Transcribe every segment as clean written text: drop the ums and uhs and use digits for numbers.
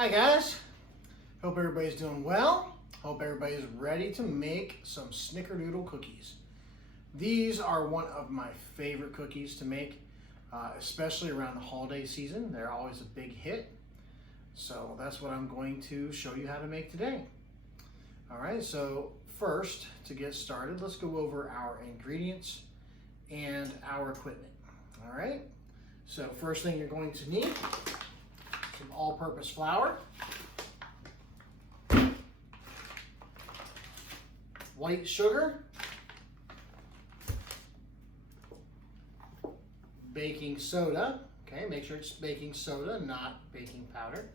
Hi guys, hope everybody's doing well. Hope everybody's ready to make some Snickerdoodle cookies. These are one of my favorite cookies to make, especially around the holiday season. They're always a big hit. So that's what I'm going to show you how to make today. All right, so first, to get started, let's go over our ingredients and our equipment. All right, so first thing you're going to need, some all-purpose flour, white sugar, baking soda. Okay, make sure it's baking soda, not baking powder.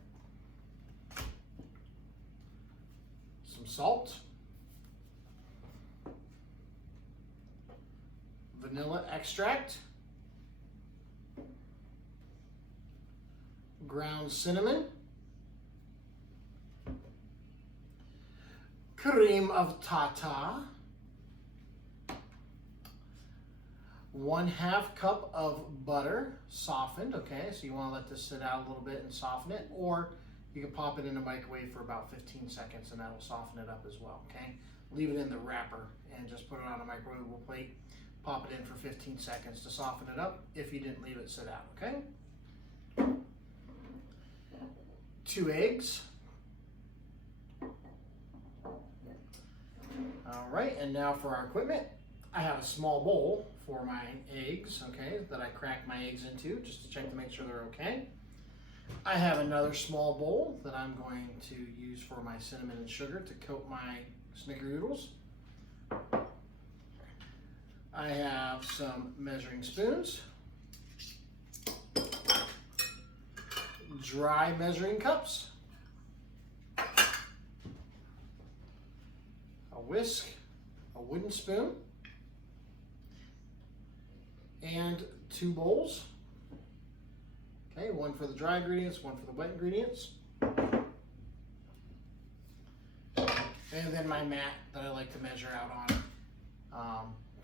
Some salt, vanilla extract, ground cinnamon, cream of tartar, 1/2 cup of butter, softened. Okay, so you want to let this sit out a little bit and soften it, or you can pop it in the microwave for about 15 seconds and that'll soften it up as well. Okay, leave it in the wrapper and just put it on a microwavable plate. Pop it in for 15 seconds to soften it up if you didn't leave it sit out. Okay. 2 eggs. All right, and now for our equipment. I have a small bowl for my eggs, okay, that I crack my eggs into just to check to make sure they're okay. I have another small bowl that I'm going to use for my cinnamon and sugar to coat my Snickerdoodles. I have some measuring spoons, dry measuring cups, a whisk, a wooden spoon, and 2 bowls. Okay, one for the dry ingredients, one for the wet ingredients. And then my mat that I like to measure out on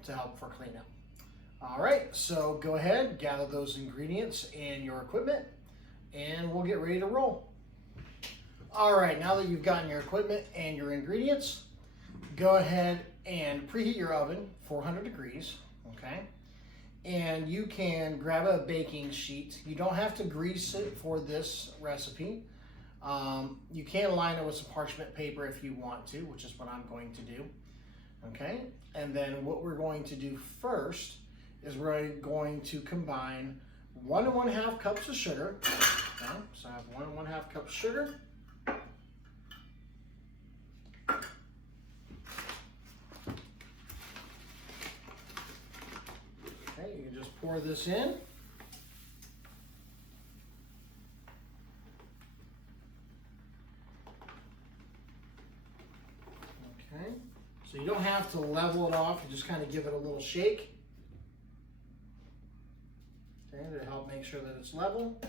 to help for cleanup. All right, so go ahead, gather those ingredients and your equipment, and we'll get ready to roll. All right, now that you've gotten your equipment and your ingredients, go ahead and preheat your oven 400 degrees, okay? And you can grab a baking sheet. You don't have to grease it for this recipe. You can line it with some parchment paper if you want to, which is what I'm going to do. Okay, and then what we're going to do first is we're going to combine 1 1/2 cups of sugar. Okay, so I have 1 1/2 cups of sugar. Okay, you can just pour this in. Okay, so you don't have to level it off, you just kind of give it a little shake. Okay, to help make sure that it's level.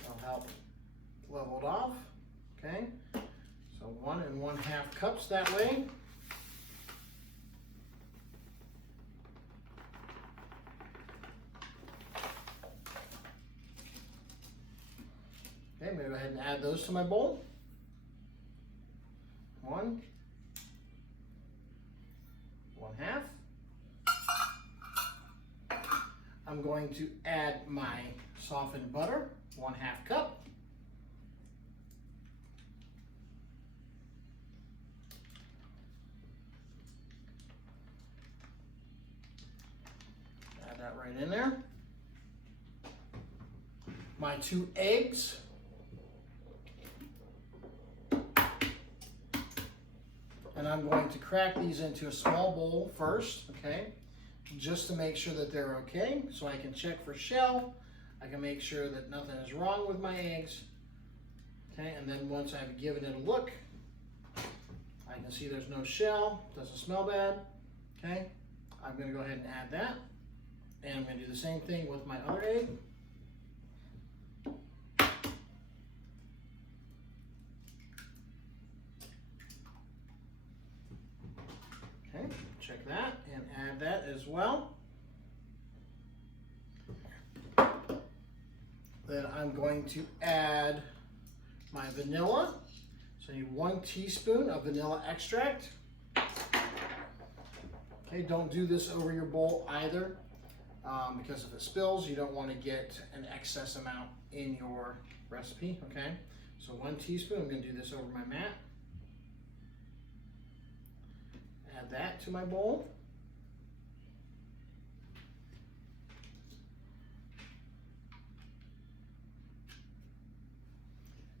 It'll help level it off. Okay, so 1 1/2 cups that way. Okay, I'm going to go ahead and add those to my bowl. 1 1/2. I'm going to add my softened butter, 1/2 cup. Add that right in there. My 2 eggs. And I'm going to crack these into a small bowl first, okay? Just to make sure that they're okay, so I can check for shell. I can make sure that nothing is wrong with my eggs. Okay, and then once I've given it a look, I can see there's no shell, doesn't smell bad. Okay, I'm gonna go ahead and add that. And I'm gonna do the same thing with my other egg. Okay, check that and add that as well. Then I'm going to add my vanilla. So I need 1 teaspoon of vanilla extract. Okay, don't do this over your bowl either, because if it spills, you don't want to get an excess amount in your recipe, okay? So 1 teaspoon, I'm going to do this over my mat. Add that to my bowl.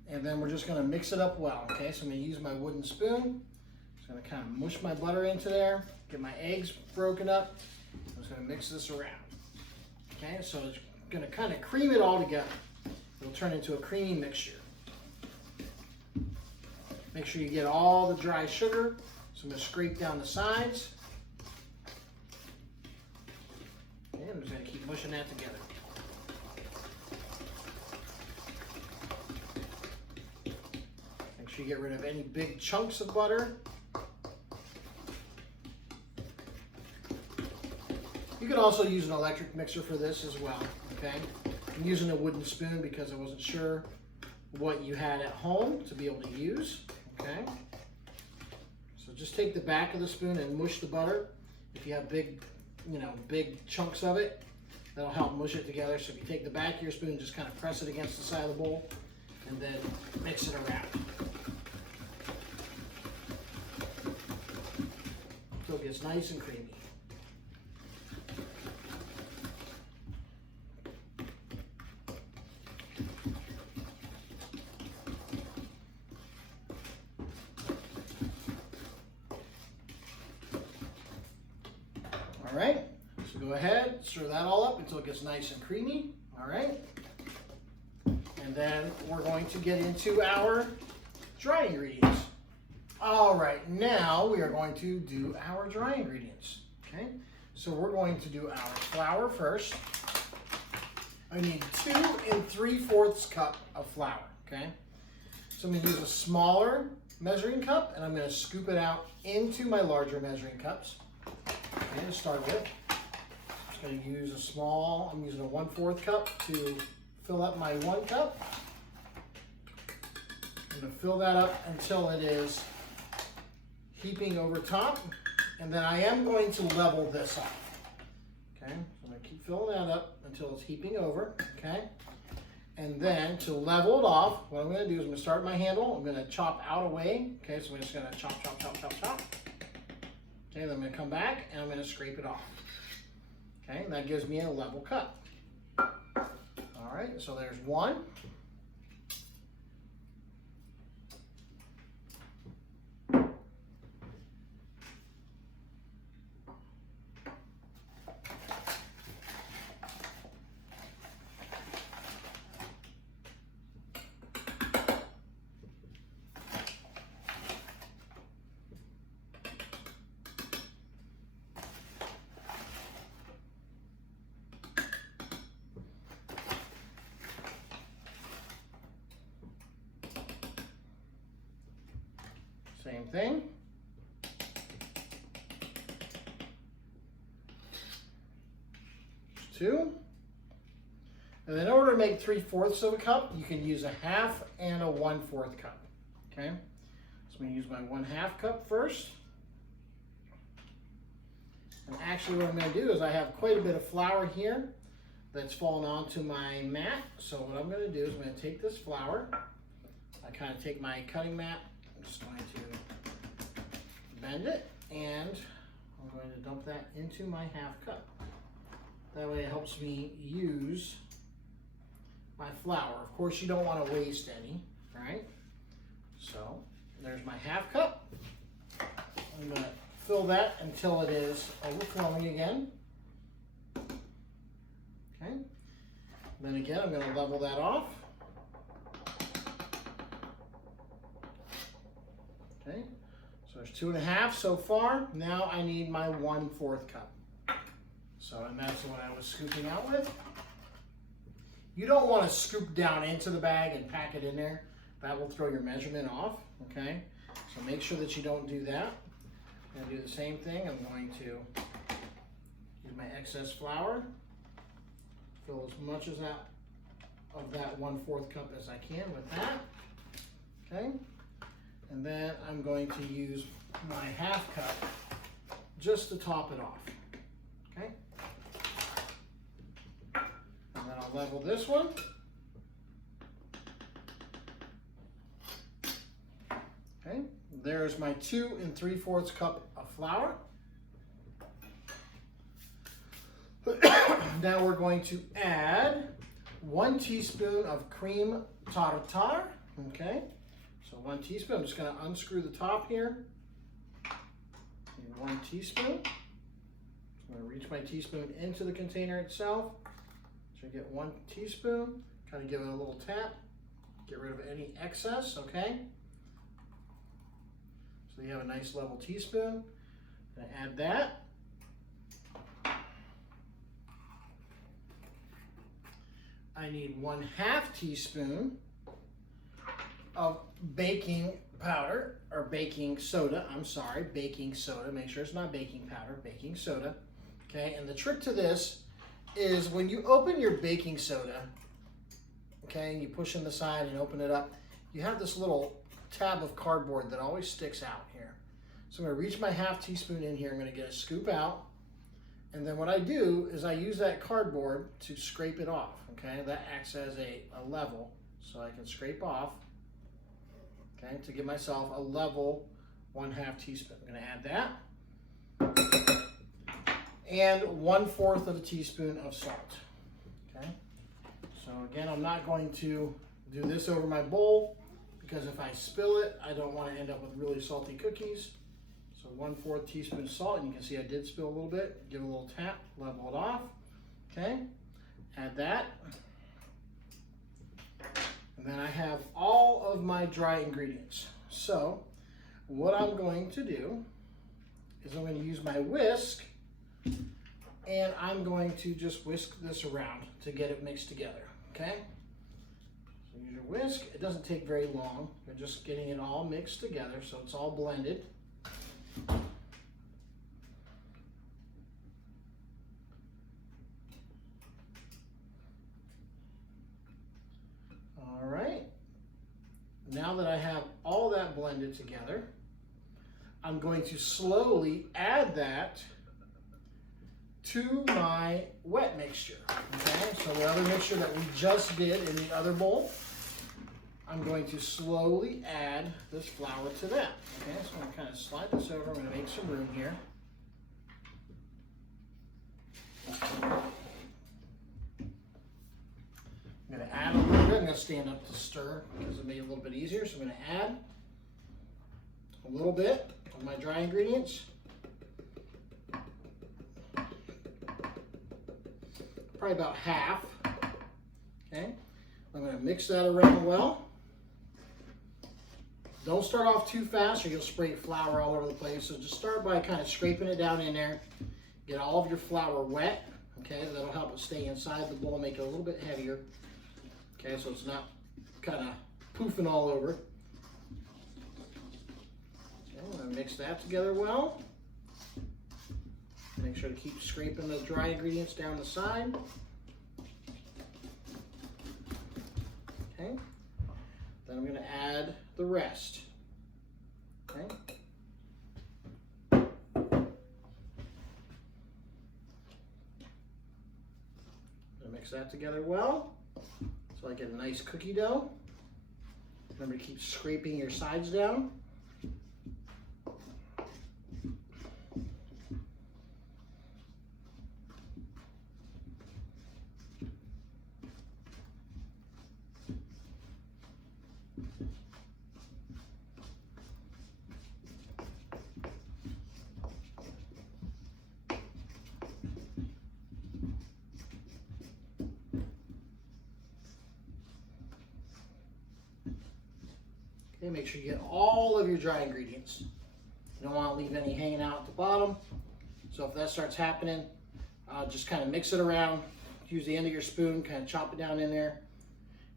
And then we're just going to mix it up well, okay? So I'm going to use my wooden spoon. Just going to kind of mush my butter into there, get my eggs broken up. I'm just going to mix this around. Okay, so it's going to kind of cream it all together. It'll turn into a creamy mixture. Make sure you get all the dry sugar. So I'm going to scrape down the sides. And I'm just going to keep mushing that together. Make sure you get rid of any big chunks of butter. You can also use an electric mixer for this as well, okay? I'm using a wooden spoon because I wasn't sure what you had at home to be able to use, okay? So just take the back of the spoon and mush the butter. If you have big, big chunks of it, that'll help mush it together. So if you take the back of your spoon, just kind of press it against the side of the bowl and then mix it around. So it gets nice and creamy. All right, so go ahead, stir that all up until it gets nice and creamy. All right, and then we're going to get into our dry ingredients. All right, now we are going to do our dry ingredients. Okay, so we're going to do our flour first. I need 2 3/4 cup of flour. Okay, so I'm going to use a smaller measuring cup and I'm going to scoop it out into my larger measuring cups. Okay, to start with, I'm just going to use I'm using a 1/4 cup to fill up my 1 cup. I'm going to fill that up until it is heaping over top, and then I am going to level this up. Okay, so I'm going to keep filling that up until it's heaping over, okay? And then to level it off, what I'm going to do is I'm going to start my handle. I'm going to chop out away, okay? So I'm just going to chop, chop, chop, chop, chop. Okay, then I'm going to come back and I'm going to scrape it off. Okay, and that gives me a level cut. All right, so there's 1. Same thing. There's 2. And then in order to make 3/4 of a cup, you can use a 1/2 and a 1/4 cup. Okay? So I'm going to use my 1/2 cup first. And actually what I'm going to do is I have quite a bit of flour here that's fallen onto my mat. So what I'm going to do is I'm going to take this flour. I kind of take my cutting mat. I'm just going to bend it, and I'm going to dump that into my 1/2 cup. That way it helps me use my flour. Of course, you don't want to waste any, right? So there's my 1/2 cup. I'm going to fill that until it is overflowing again. Okay. Then again, I'm going to level that off. Okay. So there's 2.5 so far. Now I need my 1/4 cup. So, and that's what I was scooping out with. You don't want to scoop down into the bag and pack it in there. That will throw your measurement off, okay? So make sure that you don't do that. I'm going to do the same thing. I'm going to use my excess flour. Fill as much as that 1/4 cup as I can with that. Okay, and then I'm going to use my half cup just to top it off. Okay, and then I'll level this one. Okay, there's my 2 3/4 cup of flour. Now we're going to add 1 teaspoon of cream tartare. Okay, so 1 teaspoon. I'm just going to unscrew the top here. 1 teaspoon. I'm going to reach my teaspoon into the container itself. So I get 1 teaspoon. Kind of give it a little tap. Get rid of any excess. Okay. So you have a nice level teaspoon. I'm going to add that. I need 1/2 teaspoon of baking powder, or baking soda, I'm sorry, baking soda. Make sure it's not baking powder, baking soda. Okay, and the trick to this is when you open your baking soda, okay, and you push in the side and open it up, you have this little tab of cardboard that always sticks out here. So I'm going to reach my 1/2 teaspoon in here. I'm going to get a scoop out. And then what I do is I use that cardboard to scrape it off. Okay, that acts as a level, so I can scrape off. Okay, to give myself a level 1/2 teaspoon. I'm going to add that. And 1/4 of a teaspoon of salt. Okay, so again, I'm not going to do this over my bowl because if I spill it, I don't want to end up with really salty cookies. So 1/4 teaspoon of salt, and you can see I did spill a little bit. Give it a little tap, level it off. Okay, add that. And then I have all of my dry ingredients. So what I'm going to do is I'm going to use my whisk, and I'm going to just whisk this around to get it mixed together. Okay, so use your whisk. It doesn't take very long. You're just getting it all mixed together so it's all blended. All right, now that I have all that blended together, I'm going to slowly add that to my wet mixture. Okay, so the other mixture that we just did in the other bowl, I'm going to slowly add this flour to that. Okay, so I'm going to kind of slide this over. I'm going to make some room here. I'm going to add a little bit. I'm going to stand up to stir because it made it a little bit easier. So I'm going to add a little bit of my dry ingredients. Probably about half. Okay, I'm going to mix that around well. Don't start off too fast or you'll spray flour all over the place. So just start by kind of scraping it down in there. Get all of your flour wet. Okay, that'll help it stay inside the bowl, make it a little bit heavier. Okay, so it's not kind of poofing all over. Okay, I'm going to mix that together well. Make sure to keep scraping the dry ingredients down the side. Okay, then I'm going to add the rest. Okay. Mix that together well so I get a nice cookie dough. Remember to keep scraping your sides down. Okay, make sure you get all of your dry ingredients. You don't want to leave any hanging out at the bottom. So if that starts happening, just kind of mix it around. Use the end of your spoon, kind of chop it down in there,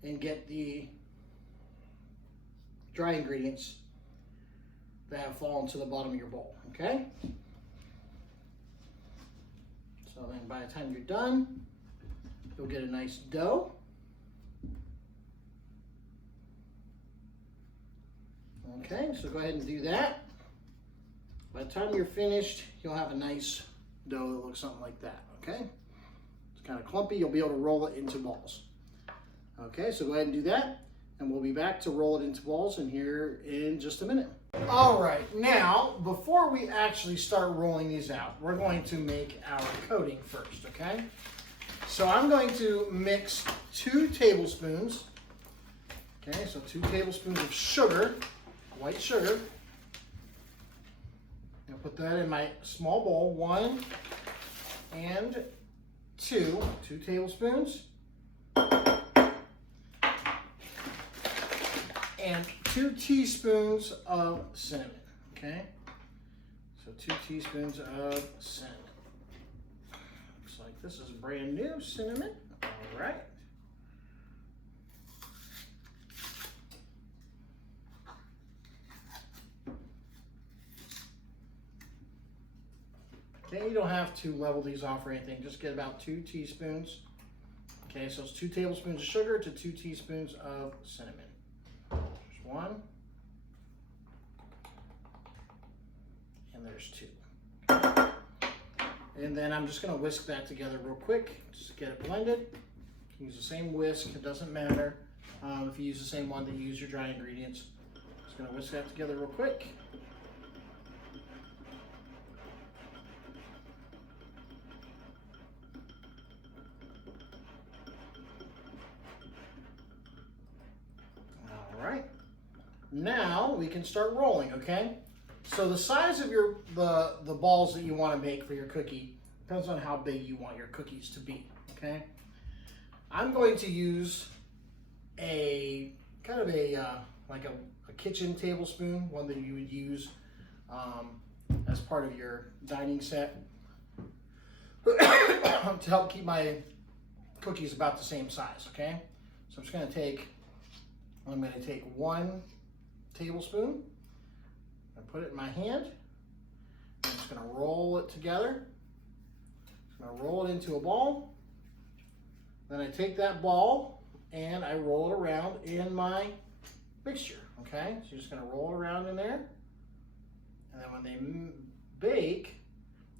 and get the dry ingredients that have fallen to the bottom of your bowl, okay? So then by the time you're done, you'll get a nice dough. Okay, so go ahead and do that. By the time you're finished, you'll have a nice dough that looks something like that, okay? It's kind of clumpy, you'll be able to roll it into balls. Okay, so go ahead and do that, and we'll be back to roll it into balls in here in just a minute. All right, now, before we actually start rolling these out, we're going to make our coating first, okay? So I'm going to mix 2 tablespoons, okay, so 2 tablespoons of sugar, white sugar. I'll put that in my small bowl, 1 and 2 tablespoons. And 2 teaspoons of cinnamon, okay? So 2 teaspoons of cinnamon. Looks like this is brand new cinnamon. All right. Okay, you don't have to level these off or anything. Just get about 2 teaspoons. Okay, so it's 2 tablespoons of sugar to 2 teaspoons of cinnamon. There's 1. And there's 2. And then I'm just going to whisk that together real quick. Just to get it blended. Use the same whisk. It doesn't matter if you use the same one that you use your dry ingredients. Just going to whisk that together real quick. Now we can start rolling, okay? So the size of the balls that you want to make for your cookie depends on how big you want your cookies to be, okay? I'm going to use a kind of like a kitchen tablespoon, one that you would use as part of your dining set to help keep my cookies about the same size, okay? So I'm going to take 1 tablespoon and put it in my hand. I'm just going to roll it together. I'm going to roll it into a ball. Then I take that ball and I roll it around in my mixture. Okay, so you're just going to roll it around in there. And then when they bake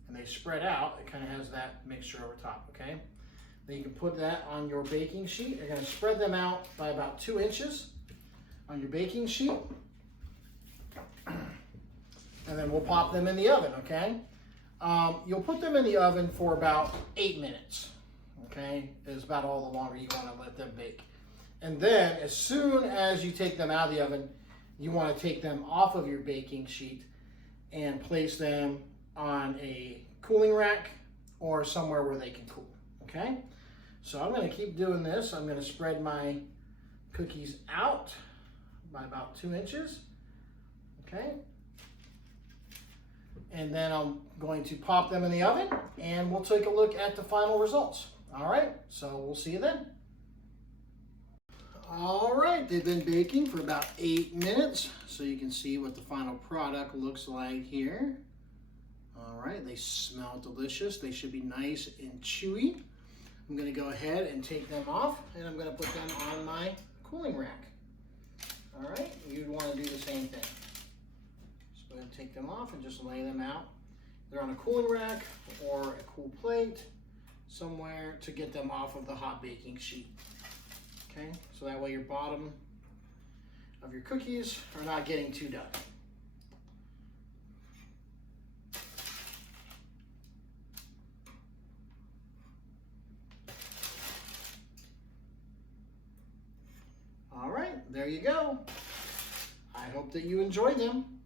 and they spread out, it kind of has that mixture over top. Okay, then you can put that on your baking sheet. You're going to spread them out by about 2 inches on your baking sheet. And then we'll pop them in the oven, okay? You'll put them in the oven for about 8 minutes, okay? Is about all the longer you want to let them bake. And then as soon as you take them out of the oven, you want to take them off of your baking sheet and place them on a cooling rack or somewhere where they can cool, okay? So I'm going to keep doing this. I'm going to spread my cookies out by about 2 inches, okay? And then I'm going to pop them in the oven and we'll take a look at the final results. All right, so we'll see you then. All right, they've been baking for about 8 minutes, so you can see what the final product looks like here. All right, they smell delicious. They should be nice and chewy. I'm gonna go ahead and take them off and I'm gonna put them on my cooling rack. All right, you'd wanna do the same thing. Just go ahead and take them off and just lay them out. They're on a cooling rack or a cool plate somewhere to get them off of the hot baking sheet. Okay, so that way your bottom of your cookies are not getting too done. All right, there you go. I hope that you enjoyed them.